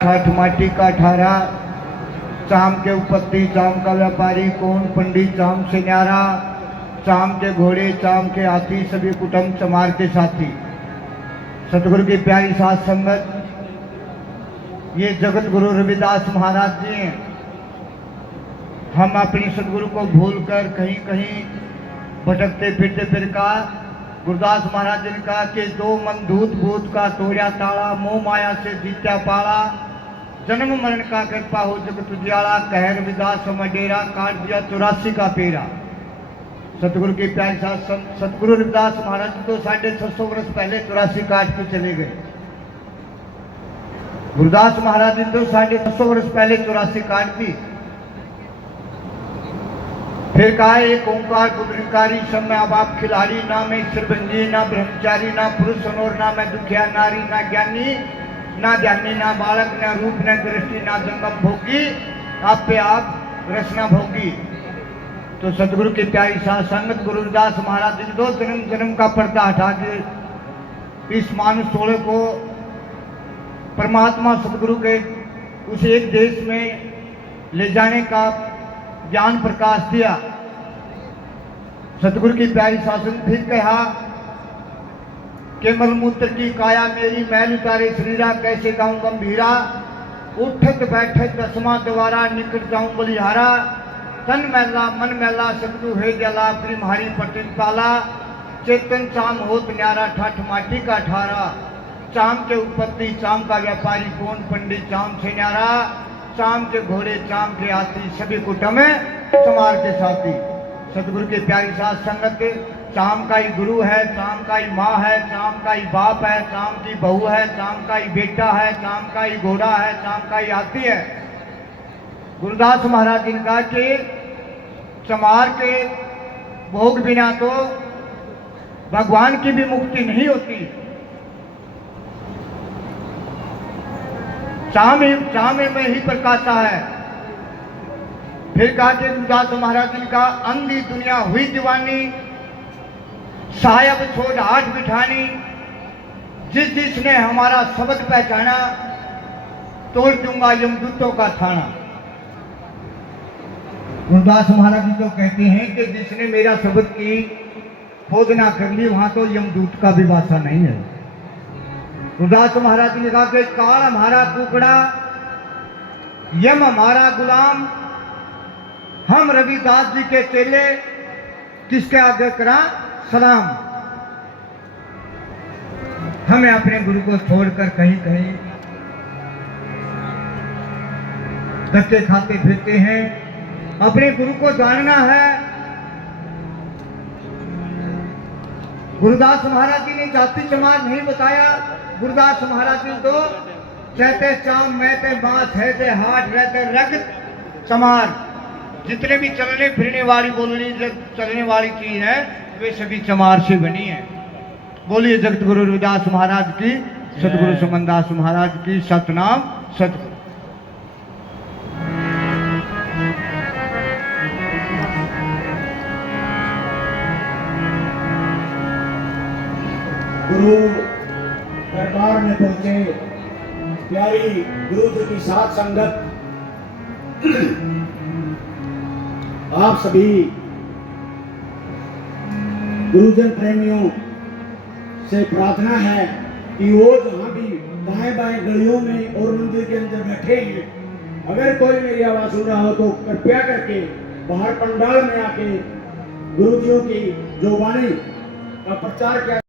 ठाठ माटी का ठारा, चाम के उपपत्ति, चाम का व्यापारी कौन, पंडित चाम से न्यारा, चाम के घोड़े, चाम के हाथी, सभी कुटुंब चमार के साथी। सतगुरु की प्यारी साथ संगत, ये जगत गुरु रविदास महाराज जी हैं। हम अपनी सतगुरु को भूलकर कहीं कहीं भटकते फिरते फिर का गुरुदास महाराज जी ने कहा कि दो मन दूत भूत का तोड़या ताला, मोह माया से जीत्या पाला, जन्म मरण का कृपा हो जगत उजियाला, कह रविदास डेरा, काट दिया 84 का पेरा। सतगुरु की प्यारी साथ सतगुरु रविदास महाराज तो 650 वर्ष पहले 84 काट के चले गए। गुरुदास महाराज जी तो 650 वर्ष पहले 84 काट दी। फिर कहा एक ओंकार गुदरिकारी, सब में अब आप खिलाड़ी, ना मैं सिरबंजी, ना ब्रह्मचारी, ना पुरुष सनोर, ना मैं दुखिया नारी, ना ज्ञानी, ना ध्यानी, ना बालक, ना रूप, न दृष्टि, ना जंगम भोगी, आप पे आप रचना भोगी। तो सतगुरु की प्यारी साथ संगत गुरुदास महाराज जी दो जन्म जन्म का पर्दा हटा के इस मानुष सोले को परमात्मा सतगुरु के उस एक देश में ले जाने का ज्ञान प्रकाश दिया। सतगुरु की प्यारी शासन फिर कहा कि मलमूत्र की काया मेरी, मैल उतारे शरीरा, कैसे गाऊं गंभीरा, उठत बैठत दसवां द्वारा, निकट जाऊं बलिहारा, तन मैला मन मैला सतगुरु है जला, प्रेम हारी पटिन पाला, चेतन चाम होत न्यारा, ठाठ माटी का ठारा, चाम के उपपत्ति, चाम का व्यापारी कौन, पंडित चाम से न्यारा, चाम के घोड़े, चाम के हाथी, सभी कुटुंब चमार के साथी। सतगुरु की प्यारी साथ संगत, चाम का ही गुरु है, चाम का ही माँ है, चाम का ही बाप है, चाम की बहू है, चाम का ही बेटा है, चाम का ही घोड़ा है, चाम का ही हाथी है। गुरुदास महाराज जी ने कहा कि चमार के भोग बिना तो भगवान की भी मुक्ति नहीं होती। चाम में ही प्रकाशा है। फिर कहा कि गुरुदास महाराज जी का अंधी दुनिया हुई दीवानी, साहब छोड़ हाथ बिठानी, जिस जिसने हमारा शब्द पहचाना, तोड़ दूंगा यमदूतों का थाना। गुरुदास महाराज जी तो कहते हैं कि जिसने मेरा शब्द की खोजना कर ली, वहां तो यमदूत का भी वासा नहीं है। गुरुदास महाराज जी ने कहा कि काल हमारा कुकड़ा, यम हमारा गुलाम, हम रविदास जी के चेले, किसके आगे करा सलाम। हमें अपने गुरु को छोड़कर कहीं कहीं धक्के खाते फिरते हैं। अपने गुरु को जानना है। गुरुदास महाराज जी ने जाति चमार नहीं बताया। गुरुदास महाराज जी तो कहते चाम मैते बांस है ते हाथ रहते रगत चमार। जितने भी चलने फिरने वाली बोलनी चलने वाली चीज है वे सभी चमार से बनी है। बोलिए जगत गुरु रविदास महाराज की, सतगुरु सुमनदास महाराज की सतनाम सतगुरु। गुरु दरबार में पहुंचे प्यारी गुरु जी की साथ संगत, आप सभी गुरुजन प्रेमियों से प्रार्थना है कि वो जहां भी दाएं बाएं गलियों में और मंदिर के अंदर बैठे हैं, अगर कोई मेरी आवाज सुन रहा हो तो कृपया करके बाहर पंडाल में आके गुरुजियों की जो वाणी का प्रचार किया